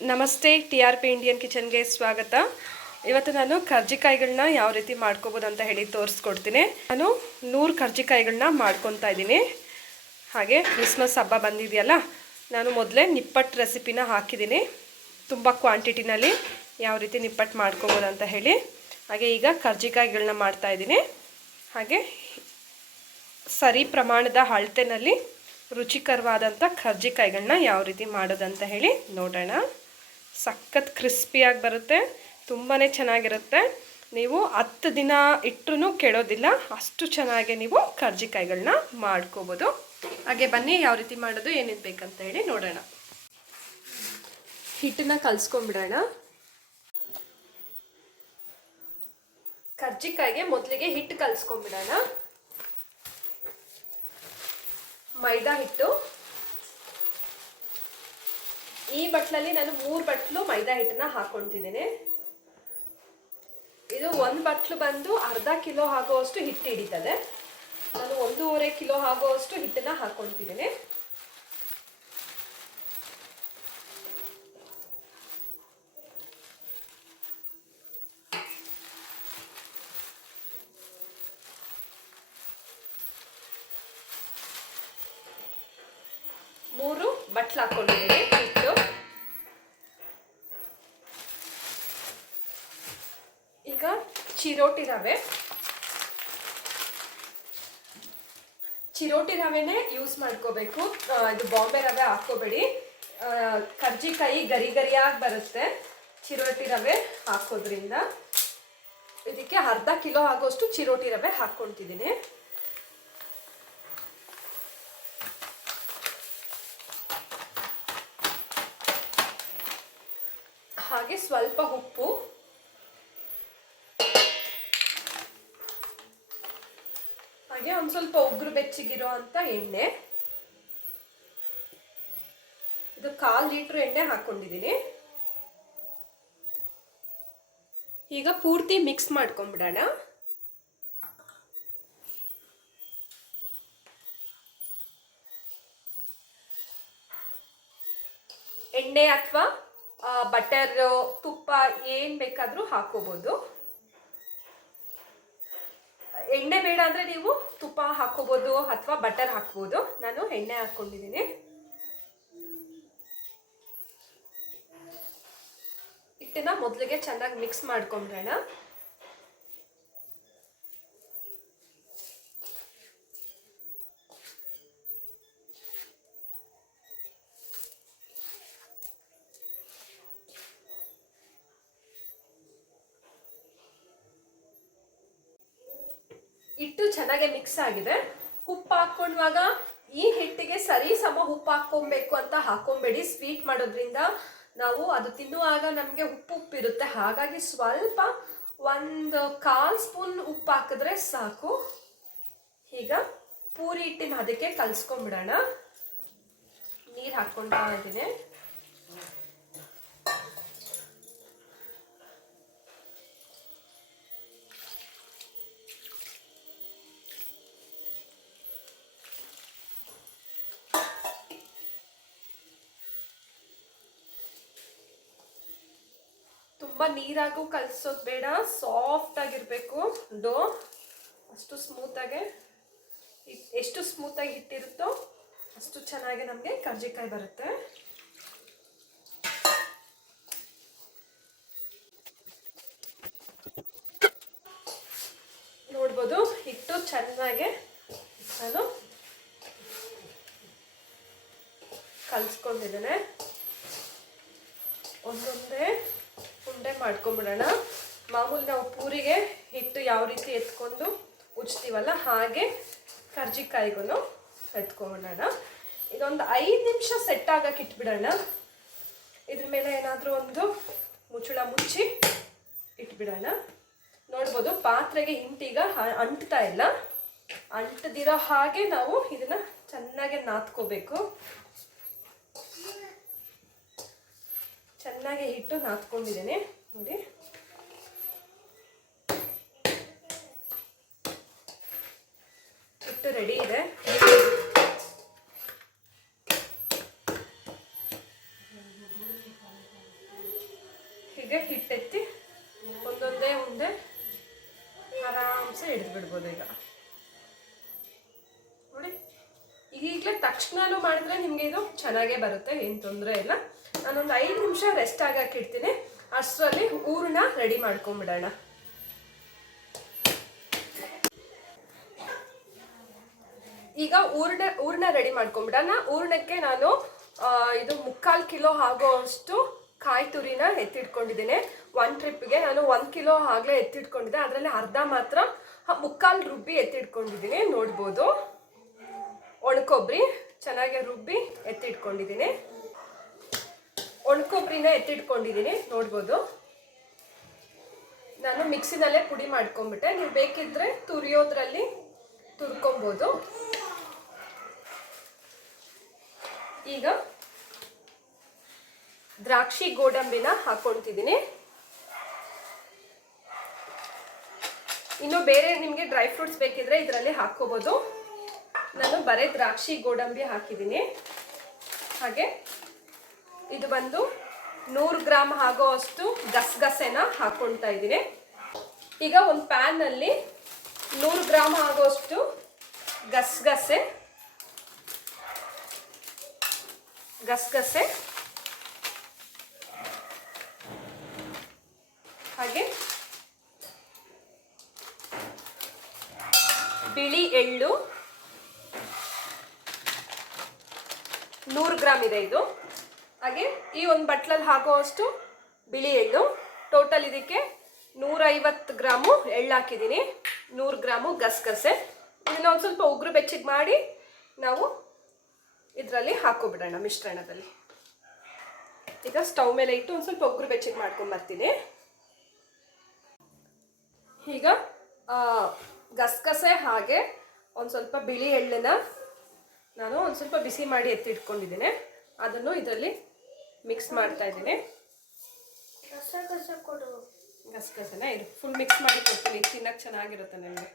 ನಮಸ್ತೆ, TRP Indian ಕಿಚನ್ಗೆ ಸ್ವಾಗತ. ಇವತ್ತು ನಾನು ಕರ್ಜಿಕಾಯಿಗಳನ್ನ ಯಾವ ರೀತಿ ಮಾಡ್ಕೋಬೋದು ಅಂತ ಹೇಳಿ ತೋರಿಸ್ಕೊಡ್ತೀನಿ. ನಾನು 100 ಕರ್ಜಿಕಾಯಿಗಳನ್ನ ಮಾಡ್ಕೊತಾ ಇದ್ದೀನಿ. ಹಾಗೆ ಕ್ರಿಸ್ಮಸ್ ಹಬ್ಬ ಬಂದಿದೆಯಲ್ಲ, ನಾನು ಮೊದಲೇ ನಿಪ್ಪಟ್ಟು ರೆಸಿಪಿನ ಹಾಕಿದ್ದೀನಿ ತುಂಬ ಕ್ವಾಂಟಿಟಿನಲ್ಲಿ, ಯಾವ ರೀತಿ ನಿಪ್ಪಟ್ಟು ಮಾಡ್ಕೋಬೋದು ಅಂತ ಹೇಳಿ. ಹಾಗೆ ಈಗ ಕರ್ಜಿಕಾಯಿಗಳನ್ನ ಮಾಡ್ತಾ ಇದ್ದೀನಿ. ಹಾಗೆ ಸರಿ ಪ್ರಮಾಣದ ಅಳತೆನಲ್ಲಿ ರುಚಿಕರವಾದಂಥ ಕರ್ಜಿಕಾಯಿಗಳನ್ನ ಯಾವ ರೀತಿ ಮಾಡೋದಂತ ಹೇಳಿ ನೋಡೋಣ. ಸಖತ್ ಕ್ರಿಸ್ಪಿಯಾಗಿ ಬರುತ್ತೆ, ತುಂಬಾ ಚೆನ್ನಾಗಿರುತ್ತೆ. ನೀವು 10 ದಿನ ಇಟ್ಟರೂ ಕೆಡೋದಿಲ್ಲ, ಅಷ್ಟು ಚೆನ್ನಾಗಿ ನೀವು ಕರ್ಜಿಕಾಯಿಗಳನ್ನ ಮಾಡ್ಕೋಬೋದು. ಹಾಗೆ ಬನ್ನಿ ಯಾವ ರೀತಿ ಮಾಡೋದು, ಏನೇನು ಬೇಕಂತ ಹೇಳಿ ನೋಡೋಣ. ಹಿಟ್ಟನ್ನ ಕಲಿಸ್ಕೊಂಡ್ಬಿಡೋಣ. ಕರ್ಜಿಕಾಯಿಗೆ ಮೊದಲಿಗೆ ಹಿಟ್ಟು ಕಲಿಸ್ಕೊಂಡ್ಬಿಡೋಣ. ಮೈದಾ ಹಿಟ್ಟು, ಈ ಬಟ್ಲಲ್ಲಿ ನಾನು 3 ಬಟ್ಲು ಮೈದಾ ಹಿಟ್ಟನ್ನ ಹಾಕೊಳ್ತಿದ್ದೀನಿ. ಇದು 1 ಬಟ್ಲು ಬಂದು ಅರ್ಧ ಕಿಲೋ ಆಗೋವಷ್ಟು ಹಿಟ್ಟು ಹಿಡಿತದೆ. ನಾನು 1.5 ಕಿಲೋ ಆಗೋವಷ್ಟು ಹಿಟ್ಟನ್ನ ಹಾಕೊಳ್ತಿದ್ದೀನಿ. ಮೂರು ಬಟ್ಲು ಹಾಕೊಂಡಿದ್ದೀನಿ ಹಿಟ್ಟು. ಈಗ ಚಿರೋಟಿ ರವೆನೇ ಯೂಸ್ ಮಾಡ್ಕೋಬೇಕು. ಇದು ಬಾಂಬೆ ರವೆ ಹಾಕೋಬೇಡಿ, ಕರ್ಜಿಕಾಯಿ ಗರಿ ಗರಿಯಾಗಿ ಬರುತ್ತೆ ಚಿರೋಟಿ ರವೆ ಹಾಕೋದ್ರಿಂದ. ಇದಕ್ಕೆ ಅರ್ಧ ಕಿಲೋ ಆಗೋಷ್ಟು ಚಿರೋಟಿ ರವೆ ಹಾಕ್ಕೊಳ್ತಿದ್ದೀನಿ. ಹಾಗೆ ಸ್ವಲ್ಪ ಉಪ್ಪು, ಹಾಗೆ ಒಂದು ಸ್ವಲ್ಪ ಉಗುರು ಬೆಚ್ಚಗಿರೋ ಅಂತ ಎಣ್ಣೆ. ಇದು 1/4 ಲೀಟರ್ ಎಣ್ಣೆ ಹಾಕೊಂಡಿದ್ದೀನಿ. ಈಗ ಪೂರ್ತಿ ಮಿಕ್ಸ್ ಮಾಡ್ಕೊಂಡ್ಬಿಡೋಣ. ಎಣ್ಣೆ ಅಥವಾ ಬಟರ್, ತುಪ್ಪ ಏನು ಬೇಕಾದರೂ ಹಾಕೋಬೋದು. ಎಣ್ಣೆ ಬೇಡ ಅಂದರೆ ನೀವು ತುಪ್ಪ ಹಾಕೋಬೋದು ಅಥವಾ ಬಟರ್ ಹಾಕ್ಬೋದು. ನಾನು ಎಣ್ಣೆ ಹಾಕ್ಕೊಂಡಿದ್ದೀನಿ. ಹಿಟ್ಟನ್ನ ಮೊದಲಿಗೆ ಚೆನ್ನಾಗಿ ಮಿಕ್ಸ್ ಮಾಡ್ಕೊಂಡ್ಬಿಡೋಣ. ಹಿಟ್ಟು ಚೆನ್ನಾಗಿ ಮಿಕ್ಸ್ ಆಗಿದೆ. ಉಪ್ಪು ಹಾಕೊಂಡಾಗ ಈ ಹಿಟ್ಟಿಗೆ ಸರಿ ಸಮ ಉಪ್ಪು ಹಾಕ್ಕೊಬೇಕು ಅಂತ ಹಾಕೊಂಬೇಡಿ. ಸ್ವೀಟ್ ಮಾಡೋದ್ರಿಂದ ನಾವು ಅದು ತಿನ್ನುವಾಗ ನಮಗೆ ಉಪ್ಪಿರುತ್ತೆ. ಹಾಗಾಗಿ ಸ್ವಲ್ಪ 1/4 ಸ್ಪೂನ್ ಉಪ್ಪು ಹಾಕಿದ್ರೆ ಸಾಕು. ಈಗ ಪೂರಿ ಹಿಟ್ಟಿನ ಅದಕ್ಕೆ ಕಲಿಸ್ಕೊಂಡ್ಬಿಡೋಣ. ನೀರು ಹಾಕ್ಕೊಂಡ್ತಾ ಇದ್ದೀನಿ. ತುಂಬ ನೀರಾಗೂ ಕಲಿಸೋದು ಬೇಡ, ಸಾಫ್ಟ್ ಆಗಿರಬೇಕು ಡೋ. ಅಷ್ಟು ಸ್ಮೂತಾಗೆ, ಎಷ್ಟು ಸ್ಮೂತಾಗಿ ಹಿಟ್ಟಿರುತ್ತೋ ಅಷ್ಟು ಚೆನ್ನಾಗಿ ನಮಗೆ ಕರ್ಜಿಕಾಯಿ ಬರುತ್ತೆ. ನೋಡ್ಬೋದು, ಹಿಟ್ಟು ಚೆನ್ನಾಗಿ ನಾನು ಕಲಿಸ್ಕೊಂಡಿದ್ದೇನೆ. ಒಂದೊಂದೇ ಉಂಡೆ ಮಾಡ್ಕೊಂಬಿಡೋಣ. ಮಾಮೂಲಿ ನಾವು ಪೂರಿಗೆ ಹಿಟ್ಟು ಯಾವ ರೀತಿ ಎತ್ಕೊಂಡು ಉಜ್ತೀವಲ್ಲ, ಹಾಗೆ ಕರ್ಜಿಕಾಯಿಗೂ ಎತ್ಕೊಂಬಿಡೋಣ. ಇದೊಂದು 5 ನಿಮಿಷ ಸೆಟ್ ಆಗಕ್ಕೆ ಇಟ್ಬಿಡೋಣ. ಇದ್ರ ಮೇಲೆ ಏನಾದರೂ ಒಂದು ಮುಚ್ಚಳ ಮುಚ್ಚಿ ಇಟ್ಬಿಡೋಣ. ನೋಡ್ಬೋದು, ಪಾತ್ರೆಗೆ ಹಿಂಟೀಗ ಅಂಟ್ತಾ ಇಲ್ಲ. ಅಂಟದಿರೋ ಹಾಗೆ ನಾವು ಇದನ್ನು ಚೆನ್ನಾಗಿ ನಾದ್ಕೋಬೇಕು. ಚೆನ್ನಾಗಿ ಹಿಟ್ಟು ನಾದ್ಕೊಂಡಿದ್ದೇನೆ ನೋಡಿ. ಹಿಟ್ಟು ರೆಡಿ ಇದೆ. ಹೀಗೆ ಹಿಟ್ಟೆತ್ತಿ ಒಂದೊಂದೇ ಉಂಡೆ ಆರಾಮ್ಸೆ ಹಿಡಿದು ಬಿಡ್ಬೋದು. ಈಗ ನೋಡಿ, ಈಗಲೇ ತಕ್ಷಣನೂ ಮಾಡಿದ್ರೆ ನಿಮಗೆ ಇದು ಚೆನ್ನಾಗೇ ಬರುತ್ತೆ, ಏನು ತೊಂದರೆ ಇಲ್ಲ. ನಾನೊಂದು 5 ನಿಮಿಷ ರೆಸ್ಟ್ ಆಗಕ್ಕೆ ಇಡ್ತೀನಿ. ಅಷ್ಟರಲ್ಲಿ ಹೂರಣ ರೆಡಿ ಮಾಡ್ಕೊಂಬಿಡೋಣ. ಈಗ ಹೂರಣ ರೆಡಿ ಮಾಡ್ಕೊಂಬಿಡೋಣ. ಹೂರಣಕ್ಕೆ ನಾನು ಇದು 3/4 ಕಿಲೋ ಆಗೋಷ್ಟು ಕಾಯಿ ತುರಿನ ಎತ್ತಿಟ್ಕೊಂಡಿದ್ದೀನಿ. 1 ಟ್ರಿಪ್ಗೆ ನಾನು 1 ಕಿಲೋ ಆಗಲೇ ಎತ್ತಿಟ್ಕೊಂಡಿದ್ದೆ. ಅದರಲ್ಲಿ ಅರ್ಧ ಮಾತ್ರ 3/4 ರುಬ್ಬಿ ಎತ್ತಿಟ್ಕೊಂಡಿದ್ದೀನಿ. ನೋಡ್ಬೋದು, ಒಣಕೊಬ್ಬರಿ ಚೆನ್ನಾಗಿ ರುಬ್ಬಿ ಎತ್ತಿಟ್ಕೊಂಡಿದ್ದೀನಿ. ಒಣಕೊಬ್ಬರಿನ ಎತ್ತಿಟ್ಕೊಂಡಿದ್ದೀನಿ, ನೋಡ್ಬೋದು. ನಾನು ಮಿಕ್ಸಿನಲ್ಲೇ ಪುಡಿ ಮಾಡ್ಕೊಂಬಿಟ್ಟೆ. ನೀವು ಬೇಕಿದ್ರೆ ತುರಿಯೋದ್ರಲ್ಲಿ ತುರ್ಕೊಬೋದು. ಈಗ ದ್ರಾಕ್ಷಿ ಗೋಡಂಬಿನ ಹಾಕೊಳ್ತಿದ್ದೀನಿ. ಇನ್ನು ಬೇರೆ ನಿಮಗೆ ಡ್ರೈ ಫ್ರೂಟ್ಸ್ ಬೇಕಿದ್ರೆ ಇದರಲ್ಲಿ ಹಾಕೋಬೋದು. ನಾನು ಬರೀ ದ್ರಾಕ್ಷಿ ಗೋಡಂಬಿ ಹಾಕಿದ್ದೀನಿ. ಹಾಗೆ ಇದು ಬಂದು 100 ಗ್ರಾಮ್ ಆಗೋ ಅಷ್ಟು ಗಸಗಸೆನ ಹಾಕೊಳ್ತಾ ಇದ್ದೀನಿ. ಈಗ ಒಂದು ಪ್ಯಾನಲ್ಲಿ 100 ಗ್ರಾಮ್ ಆಗೋಷ್ಟು ಗಸಗಸೆ ಹಾಗೆ ಬಿಳಿ ಎಳ್ಳು 100 ಗ್ರಾಮ್ ಇದೆ ಇದು. ಹಾಗೆ ಈ ಒಂದು ಬಟ್ಲಲ್ಲಿ ಹಾಕುವಷ್ಟು ಬಿಳಿ ಎಳ್ಳು. ಟೋಟಲ್ ಇದಕ್ಕೆ 150 ಗ್ರಾಮು ಎಳ್ಳು ಹಾಕಿದ್ದೀನಿ, 100 ಗ್ರಾಮು ಗಸಗಸೆ. ಇದನ್ನ ಒಂದು ಸ್ವಲ್ಪ ಉಗುರು ಬೆಚ್ಚಗೆ ಮಾಡಿ ನಾವು ಇದರಲ್ಲಿ ಹಾಕೋಬಿಡೋಣ ಮಿಶ್ರಣದಲ್ಲಿ. ಈಗ ಸ್ಟವ್ ಮೇಲೆ ಇಟ್ಟು ಒಂದು ಸ್ವಲ್ಪ ಉಗುರು ಬೆಚ್ಚಗೆ ಮಾಡ್ಕೊಂಬರ್ತೀನಿ. ಈಗ ಗಸಗಸೆ ಹಾಗೆ ಒಂದು ಸ್ವಲ್ಪ ಬಿಳಿ ಎಳ್ಳನ್ನ ನಾನು ಒಂದು ಸ್ವಲ್ಪ ಬಿಸಿ ಮಾಡಿ ಎತ್ತಿಟ್ಕೊಂಡಿದ್ದೀನಿ. ಅದನ್ನು ಇದರಲ್ಲಿ ಮಿಕ್ಸ್ ಮಾಡ್ತಾ ಇದ್ದೀನಿ. ಗಸಗಸೆನ ಇದು ಫುಲ್ ಮಿಕ್ಸ್ ಮಾಡಿ ಕೊಡ್ತೀನಿ, ತಿನ್ನಕ್ಕೆ ಚೆನ್ನಾಗಿರುತ್ತೆ. ನನಗೆ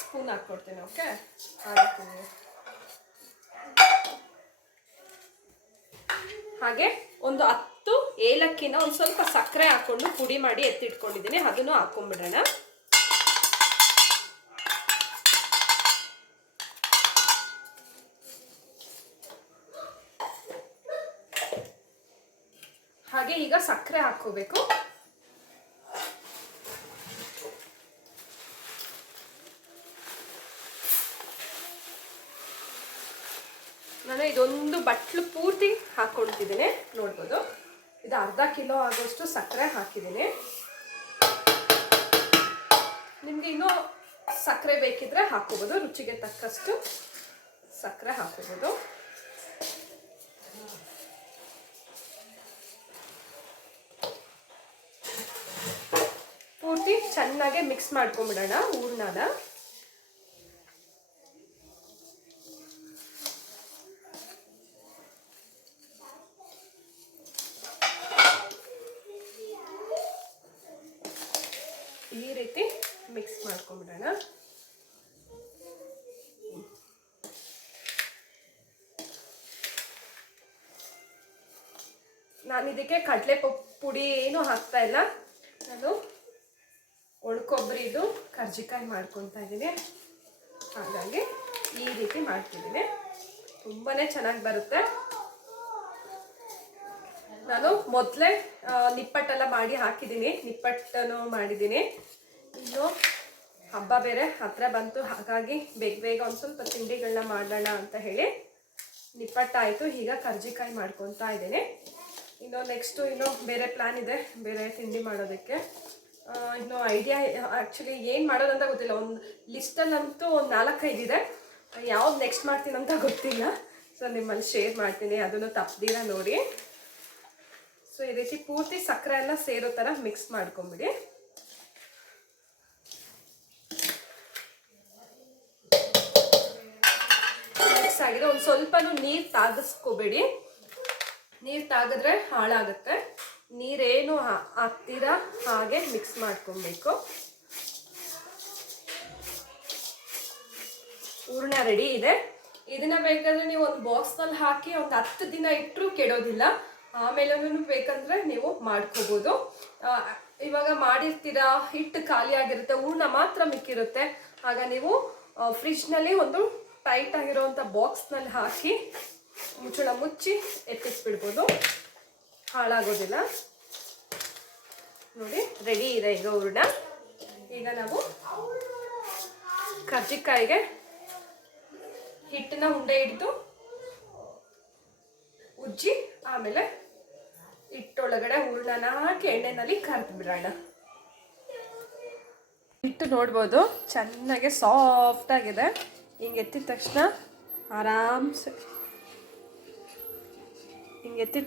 ಸ್ಪೂನ್ ಹಾಕ್ಕೊಡ್ತೀನಿ. ಓಕೆ, ಹಾಕ್ತೀನಿ. ಹಾಗೆ ಒಂದು 10 ಏಲಕ್ಕಿನ ಒಂದು ಸ್ವಲ್ಪ ಸಕ್ಕರೆ ಹಾಕ್ಕೊಂಡು ಪುಡಿ ಮಾಡಿ ಎತ್ತಿಟ್ಕೊಂಡಿದ್ದೀನಿ, ಅದನ್ನು ಹಾಕ್ಕೊಂಡ್ಬಿಡೋಣ. ಹಾಗೆ ಈಗ ಸಕ್ಕರೆ ಹಾಕೋಬೇಕು. ನಾನು ಇದೊಂದು ಬಟ್ಲು ಪೂರ್ತಿ ಹಾಕ್ಕೊಳ್ತಿದ್ದೀನಿ, ನೋಡ್ಬೋದು. ಇದು ಅರ್ಧ ಕಿಲೋ ಆಗೋಷ್ಟು ಸಕ್ಕರೆ ಹಾಕಿದ್ದೀನಿ. ನಿಮಗೆ ಇನ್ನೂ ಸಕ್ಕರೆ ಬೇಕಿದ್ರೆ ಹಾಕೋಬೋದು, ರುಚಿಗೆ ತಕ್ಕಷ್ಟು ಸಕ್ಕರೆ ಹಾಕೋಬೋದು. ಪೂರ್ತಿ ಚೆನ್ನಾಗಿ ಮಿಕ್ಸ್ ಮಾಡ್ಕೊಂಬಿಡೋಣ ಹೂರಣನ. ಈ ರೀತಿ ಮಿಕ್ಸ್ ಮಾಡ್ಕೊಂಬಿಡೋಣ. ನಾನು ಇದಕ್ಕೆ ಕಡಲೆ ಪುಡಿ ಏನು ಹಾಕ್ತಾ ಇಲ್ಲ. ನಾನು ಒಣಕೊಬ್ಬರಿದು ಕರ್ಜಿಕಾಯಿ ಮಾಡ್ಕೊತಾ ಇದ್ದೀನಿ. ಹಾಗಾಗಿ ಈ ರೀತಿ ಮಾಡ್ತಿದ್ದೀನಿ, ತುಂಬಾ ಚೆನ್ನಾಗಿ ಬರುತ್ತೆ. ನಾನು ಮೊದಲೇ ನಿಪ್ಪಟ್ಟೆಲ್ಲ ಮಾಡಿ ಹಾಕಿದ್ದೀನಿ, ನಿಪ್ಪಟ್ಟನ್ನು ಮಾಡಿದ್ದೀನಿ. ಇನ್ನು ಹಬ್ಬ ಬೇರೆ ಹತ್ರ ಬಂತು, ಹಾಗಾಗಿ ಬೇಗ ಒಂದು ಸ್ವಲ್ಪ ತಿಂಡಿಗಳನ್ನ ಮಾಡೋಣ ಅಂತ ಹೇಳಿ ನಿಪ್ಪಟ್ಟಾಯಿತು. ಈಗ ಕರ್ಜಿಕಾಯಿ ಮಾಡ್ಕೊತಾ ಇದ್ದೀನಿ. ಇನ್ನು ನೆಕ್ಸ್ಟು ಇನ್ನೂ ಬೇರೆ ಪ್ಲ್ಯಾನ್ ಇದೆ, ಬೇರೆ ತಿಂಡಿ ಮಾಡೋದಕ್ಕೆ. ಇನ್ನು ಐಡಿಯಾ ಆ್ಯಕ್ಚುಲಿ ಏನು ಮಾಡೋದಂತ ಗೊತ್ತಿಲ್ಲ. ಒಂದು ಲಿಸ್ಟಲ್ಲಂತೂ ಒಂದು 4-5 ಇದೆ, ಯಾವ್ದು ನೆಕ್ಸ್ಟ್ ಮಾಡ್ತೀನಂತ ಗೊತ್ತಿಲ್ಲ. ಸೊ ನಿಮ್ಮಲ್ಲಿ ಶೇರ್ ಮಾಡ್ತೀನಿ, ಅದನ್ನು ತಪ್ಪದಿರ ನೋಡಿ. ಸೊ ಈ ರೀತಿ ಪೂರ್ತಿ ಸಕ್ಕರೆ ಎಲ್ಲ ಸೇರೋ ಥರ ಮಿಕ್ಸ್ ಮಾಡ್ಕೊಂಬಿಡಿ. ಮಿಕ್ಸ್ ಆಗಿದೆ. ಒಂದು ಸ್ವಲ್ಪನೂ ನೀರು ತಾಗಿಸ್ಕೋಬೇಡಿ, ನೀರು ತಾಗಿದ್ರೆ ಹಾಳಾಗುತ್ತೆ. ನೀರೇನು ಹಾಕ್ತೀರಾ ಹಾಗೆ ಮಿಕ್ಸ್ ಮಾಡ್ಕೊಬೇಕು. ಹೂರಣ ರೆಡಿ ಇದೆ. ಇದನ್ನ ಬೇಕಾದ್ರೆ ನೀವು ಒಂದು ಬಾಕ್ಸ್ನಲ್ಲಿ ಹಾಕಿ ಒಂದು 10 ದಿನ ಇಟ್ಟರೂ ಕೆಡೋದಿಲ್ಲ. ಆಮೇಲೆ ಬೇಕಂದ್ರೆ ನೀವು ಮಾಡ್ಕೋಬೋದು. ಇವಾಗ ಮಾಡಿರ್ತೀರಾ, ಹಿಟ್ಟು ಖಾಲಿ ಆಗಿರುತ್ತೆ, ಹೂರ್ಣ ಮಾತ್ರ ಮಿಕ್ಕಿರುತ್ತೆ. ಆಗ ನೀವು ಫ್ರಿಜ್ನಲ್ಲಿ ಒಂದು ಟೈಟ್ ಆಗಿರೋವಂಥ ಬಾಕ್ಸ್ನಲ್ಲಿ ಹಾಕಿ ಮುಚ್ಚಳ ಮುಚ್ಚಿ ಎತ್ತಿಸ್ಬಿಡ್ಬೋದು, ಹಾಳಾಗೋದಿಲ್ಲ. ನೋಡಿ ರೆಡಿ ಇದೆ ಈಗ ಹೂರ್ಣ. ಈಗ ನಾವು ಕರ್ಜಿಕಾಯಿಗೆ ಹಿಟ್ಟನ್ನ ಉಂಡೆ ಹಿಡಿದು ಉಜ್ಜಿ ಆಮೇಲೆ ಹಿಟ್ಟೊಳಗಡೆ ಹೂರ್ಣನ ಹಾಕಿ ಎಣ್ಣೆನಲ್ಲಿ ಕರೆದು ಬಿಡೋಣ. ಹಿಟ್ಟು ನೋಡ್ಬೋದು ಚೆನ್ನಾಗಿ ಸಾಫ್ಟ್ ಆಗಿದೆ. ಹಿಂಗೆ ಎತ್ತಿದ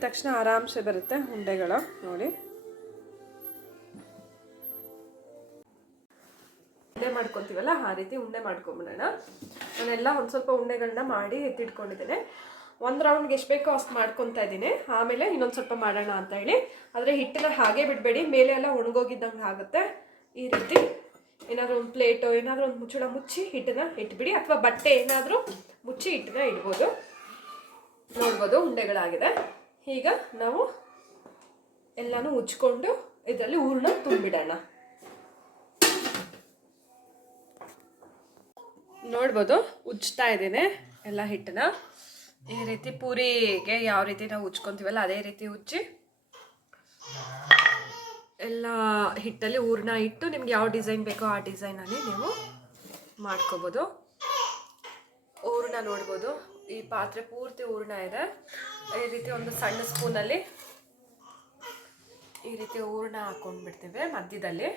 ತಕ್ಷಣ ಆರಾಮ್ಸೆ ಬರುತ್ತೆ ಉಂಡೆಗಳು. ನೋಡಿ ಉಂಡೆ ಮಾಡ್ಕೊತೀವಲ್ಲ ಆ ರೀತಿ ಉಂಡೆ ಮಾಡ್ಕೊಂಬಿಡೋಣ. ನಾನೆಲ್ಲ ಒಂದು ಸ್ವಲ್ಪ ಉಂಡೆಗಳನ್ನ ಮಾಡಿ ಎತ್ತಿಟ್ಕೊಂಡಿದ್ದೇನೆ. ಒಂದು ರೌಂಡ್ಗೆ ಎಷ್ಟು ಬೇಕೋ ಅಷ್ಟು ಮಾಡ್ಕೊತಾ ಇದ್ದೀನಿ. ಆಮೇಲೆ ಇನ್ನೊಂದು ಸ್ವಲ್ಪ ಮಾಡೋಣ ಅಂತ ಹೇಳಿ. ಆದರೆ ಹಿಟ್ಟನ್ನ ಹಾಗೆ ಬಿಡಬೇಡಿ, ಮೇಲೆ ಎಲ್ಲ ಒಣಗೋಗಿದ್ದಂಗೆ ಆಗುತ್ತೆ. ಈ ರೀತಿ ಏನಾದರೂ ಒಂದು ಪ್ಲೇಟು ಏನಾದರೂ ಒಂದು ಮುಚ್ಚಳ ಮುಚ್ಚಿ ಹಿಟ್ಟನ್ನ ಇಟ್ಬಿಡಿ, ಅಥವಾ ಬಟ್ಟೆ ಏನಾದರೂ ಮುಚ್ಚಿ ಹಿಟ್ಟನ್ನ ಇಡ್ಬೋದು. ನೋಡ್ಬೋದು ಉಂಡೆಗಳಾಗಿದೆ. ಈಗ ನಾವು ಎಲ್ಲನೂ ಉಜ್ಕೊಂಡು ಇದರಲ್ಲಿ ಹೂರ್ಣ ತುಂಬಿಡೋಣ. ನೋಡ್ಬೋದು ಉಜ್ತಾ ಇದ್ದೀನಿ ಎಲ್ಲ ಹಿಟ್ಟನ್ನ. ಈ ರೀತಿ ಪೂರಿಗೆ ಯಾವ ರೀತಿ ನಾವು ಉಜ್ಕೊತೀವಲ್ಲ ಅದೇ ರೀತಿ ಉಜ್ಜಿ ಎಲ್ಲ ಹಿಟ್ಟಲ್ಲಿ ಹೂರ್ಣ ಇಟ್ಟು ನಿಮ್ಗೆ ಯಾವ ಡಿಸೈನ್ ಬೇಕೋ ಆ ಡಿಸೈನಲ್ಲಿ ನೀವು ಮಾಡ್ಕೋಬೋದು. ಹೂರ್ಣ ನೋಡ್ಬೋದು, ಈ ಪಾತ್ರೆ ಪೂರ್ತಿ ಹೂರ್ಣ ಇದೆ. ಈ ರೀತಿ ಒಂದು ಸಣ್ಣ ಸ್ಪೂನಲ್ಲಿ ಈ ರೀತಿ ಹೂರ್ಣ ಹಾಕೊಂಡ್ಬಿಡ್ತೇವೆ. ಮಧ್ಯದಲ್ಲಿ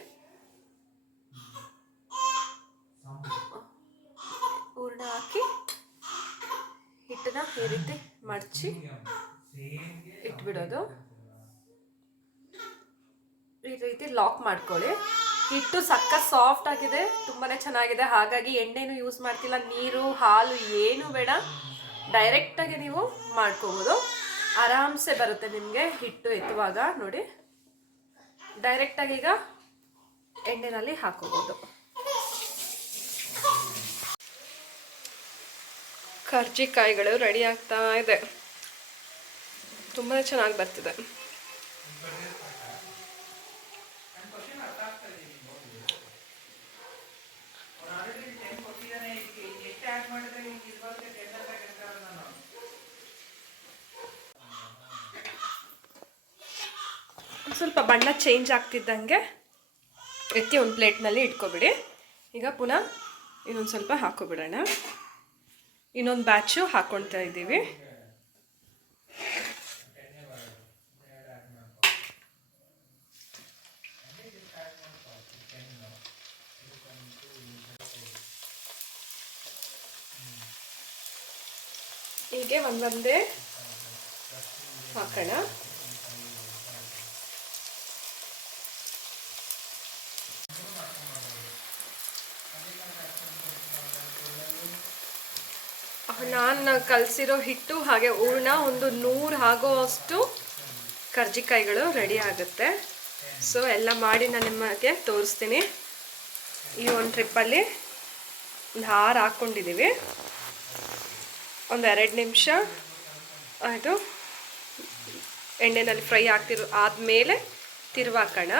ಹೂರ್ಣ ಹಾಕಿ ಹಿಟ್ಟನ್ನ ಈ ರೀತಿ ಮಡಚಿ ಇಟ್ಬಿಡೋದು. ಈ ರೀತಿ ಲಾಕ್ ಮಾಡ್ಕೊಳ್ಳಿ. ಹಿಟ್ಟು ಸಕ್ಕ ಸಾಫ್ಟ್ ಆಗಿದೆ, ತುಂಬಾನೇ ಚೆನ್ನಾಗಿದೆ. ಹಾಗಾಗಿ ಎಣ್ಣೆನೂ ಯೂಸ್ ಮಾಡ್ತಿಲ್ಲ, ನೀರು ಹಾಲು ಏನು ಬೇಡ, ಡೈರೆಕ್ಟಾಗಿ ನೀವು ಮಾಡ್ಕೋಬೋದು. ಆರಾಮ್ಸೆ ಬರುತ್ತೆ ನಿಮಗೆ ಹಿಟ್ಟು ಎತ್ತುವಾಗ. ನೋಡಿ ಡೈರೆಕ್ಟಾಗಿ ಈಗ ಎಣ್ಣೆನಲ್ಲಿ ಹಾಕೋಬೋದು. ಕರ್ಜಿಕಾಯಿಗಳು ರೆಡಿ ಆಗ್ತಾ ಇದೆ, ತುಂಬಾ ಚೆನ್ನಾಗಿ ಬರ್ತಿದೆ. ಸ್ವಲ್ಪ ಬಣ್ಣ ಚೇಂಜ್ ಆಗ್ತಿದ್ದಂಗೆ ಎತ್ತಿ ಒಂದು ಪ್ಲೇಟ್ನಲ್ಲಿ ಇಟ್ಕೊಬಿಡಿ. ಈಗ ಪುನಃ ಇನ್ನೊಂದು ಸ್ವಲ್ಪ ಹಾಕೋಬಿಡೋಣ. ಇನ್ನೊಂದು ಬ್ಯಾಚು ಹಾಕ್ಕೊಳ್ತಾ ಇದ್ದೀವಿ. ಹೀಗೆ ಒಂದೊಂದೇ ಹಾಕೋಣ. ನಾನು ಕಲಸಿರೋ ಹಿಟ್ಟು ಹಾಗೆ ಹೂರ್ಣ ಒಂದು 100 ಆಗೋವಷ್ಟು ಕರ್ಜಿಕಾಯಿಗಳು ರೆಡಿ ಆಗುತ್ತೆ. ಸೊ ಎಲ್ಲ ಮಾಡಿ ನಾನು ನಿಮಗೆ ತೋರಿಸ್ತೀನಿ. ಈ ಒಂದು ಟ್ರಿಪ್ಪಲ್ಲಿ ಒಂದು 6 ಹಾಕ್ಕೊಂಡಿದ್ದೀವಿ. ಒಂದು 2 ನಿಮಿಷ ಅದು ಎಣ್ಣೆನಲ್ಲಿ ಫ್ರೈ ಆದಮೇಲೆ ತಿರುವಾಕೋಣ.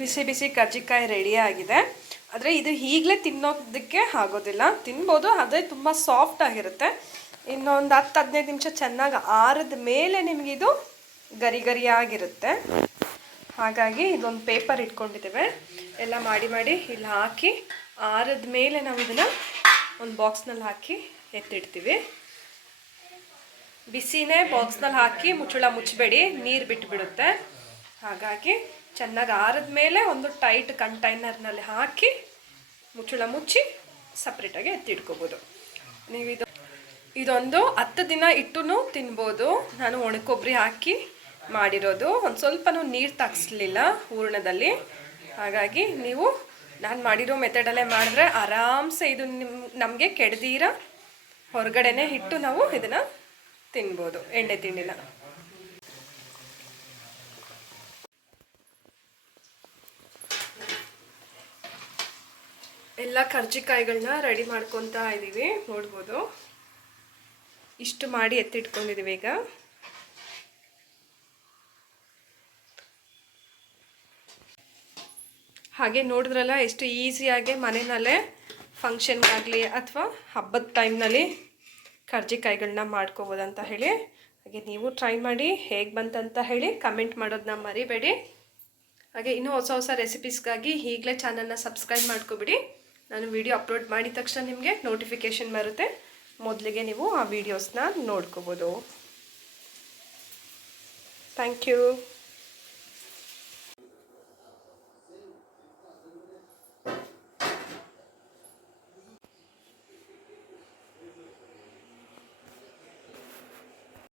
ಬಿಸಿ ಬಿಸಿ ಕರ್ಜಿಕಾಯಿ ರೆಡಿ ಆಗಿದೆ. ಆದರೆ ಇದು ಈಗಲೇ ತಿನ್ನೋದಕ್ಕೆ ಆಗೋದಿಲ್ಲ, ತಿನ್ಬೋದು, ಅದೇ ತುಂಬ ಸಾಫ್ಟ್ ಆಗಿರುತ್ತೆ. ಇನ್ನೊಂದು 10-15 ನಿಮಿಷ ಚೆನ್ನಾಗಿ ಆರಿದ ಮೇಲೆ ನಿಮಗಿದು ಗರಿ ಗರಿಯಾಗಿರುತ್ತೆ. ಹಾಗಾಗಿ ಇದೊಂದು ಪೇಪರ್ ಇಟ್ಕೊಂಡಿದ್ದೇವೆ, ಎಲ್ಲ ಮಾಡಿ ಮಾಡಿ ಇಲ್ಲಿ ಹಾಕಿ ಆರಿದ ಮೇಲೆ ನಾವು ಇದನ್ನು ಒಂದು ಬಾಕ್ಸ್ನಲ್ಲಿ ಹಾಕಿ ಎತ್ತಿಡ್ತೀವಿ. ಬಿಸಿನೇ ಬಾಕ್ಸ್ನಲ್ಲಿ ಹಾಕಿ ಮುಚ್ಚಳ ಮುಚ್ಚಬೇಡಿ, ನೀರು ಬಿಟ್ಟುಬಿಡುತ್ತೆ. ಹಾಗಾಗಿ ಚೆನ್ನಾಗಿ ಆರಿದ ಮೇಲೆ ಒಂದು ಟೈಟ್ ಕಂಟೈನರ್ನಲ್ಲಿ ಹಾಕಿ ಮುಚ್ಚಳ ಮುಚ್ಚಿ ಸಪ್ರೇಟಾಗಿ ಎತ್ತಿಟ್ಕೋಬೋದು. ನೀವು ಇದೊಂದು 10 ದಿನ ಇಟ್ಟು ತಿನ್ಬೋದು. ನಾನು ಒಣಕೊಬ್ಬರಿ ಹಾಕಿ ಮಾಡಿರೋದು, ಒಂದು ಸ್ವಲ್ಪನೂ ನೀರು ತಾಗಿಸ್ಲಿಲ್ಲ ಹೂರ್ಣದಲ್ಲಿ. ಹಾಗಾಗಿ ನೀವು ನಾನು ಮಾಡಿರೋ ಮೆಥಡಲ್ಲೇ ಮಾಡಿದ್ರೆ ಆರಾಮ್ಸೆ ಇದು ನಮಗೆ ಕೆಡ್ದಿರ ಹೊರಗಡೆನೆ ಇಟ್ಟು ನಾವು ಇದನ್ನು ತಿನ್ಬೋದು, ಎಣ್ಣೆ ತಿಂಡಿನ. ಎಲ್ಲ ಕರ್ಜಿಕಾಯಿಗಳನ್ನ ರೆಡಿ ಮಾಡ್ಕೊತಾ ಇದ್ದೀವಿ, ನೋಡ್ಬೋದು. ಇಷ್ಟು ಮಾಡಿ ಎತ್ತಿಟ್ಕೊಂಡಿದ್ದೀವಿ ಈಗ. ಹಾಗೆ ನೋಡಿದ್ರಲ್ಲ ಎಷ್ಟು ಈಸಿಯಾಗಿ ಮನೆಯಲ್ಲೇ ಫಂಕ್ಷನ್ಗಾಗಲಿ ಅಥವಾ ಹಬ್ಬದ ಟೈಮ್ನಲ್ಲಿ ಕರ್ಜಿಕಾಯಿಗಳನ್ನ ಮಾಡ್ಕೋಬೋದಂತ ಹೇಳಿ. ಹಾಗೆ ನೀವು ಟ್ರೈ ಮಾಡಿ, ಹೇಗೆ ಬಂತಂತ ಹೇಳಿ ಕಮೆಂಟ್ ಮಾಡೋದನ್ನ ಮರಿಬೇಡಿ. ಹಾಗೆ ಇನ್ನೂ ಹೊಸ ಹೊಸ ರೆಸಿಪೀಸ್ಗಾಗಿ ಈಗಲೇ ಚಾನಲ್ನ ಸಬ್ಸ್ಕ್ರೈಬ್ ಮಾಡ್ಕೊಬಿಡಿ. ನಾನು ವಿಡಿಯೋ ಅಪ್ಲೋಡ್ ಮಾಡಿದ ತಕ್ಷಣ ನಿಮಗೆ ನೋಟಿಫಿಕೇಷನ್ ಬರುತ್ತೆ, ಮೊದಲಿಗೆ ನೀವು ಆ ವಿಡಿಯೋಸ್ನ ನೋಡ್ಕೋಬೋದು. Thank you.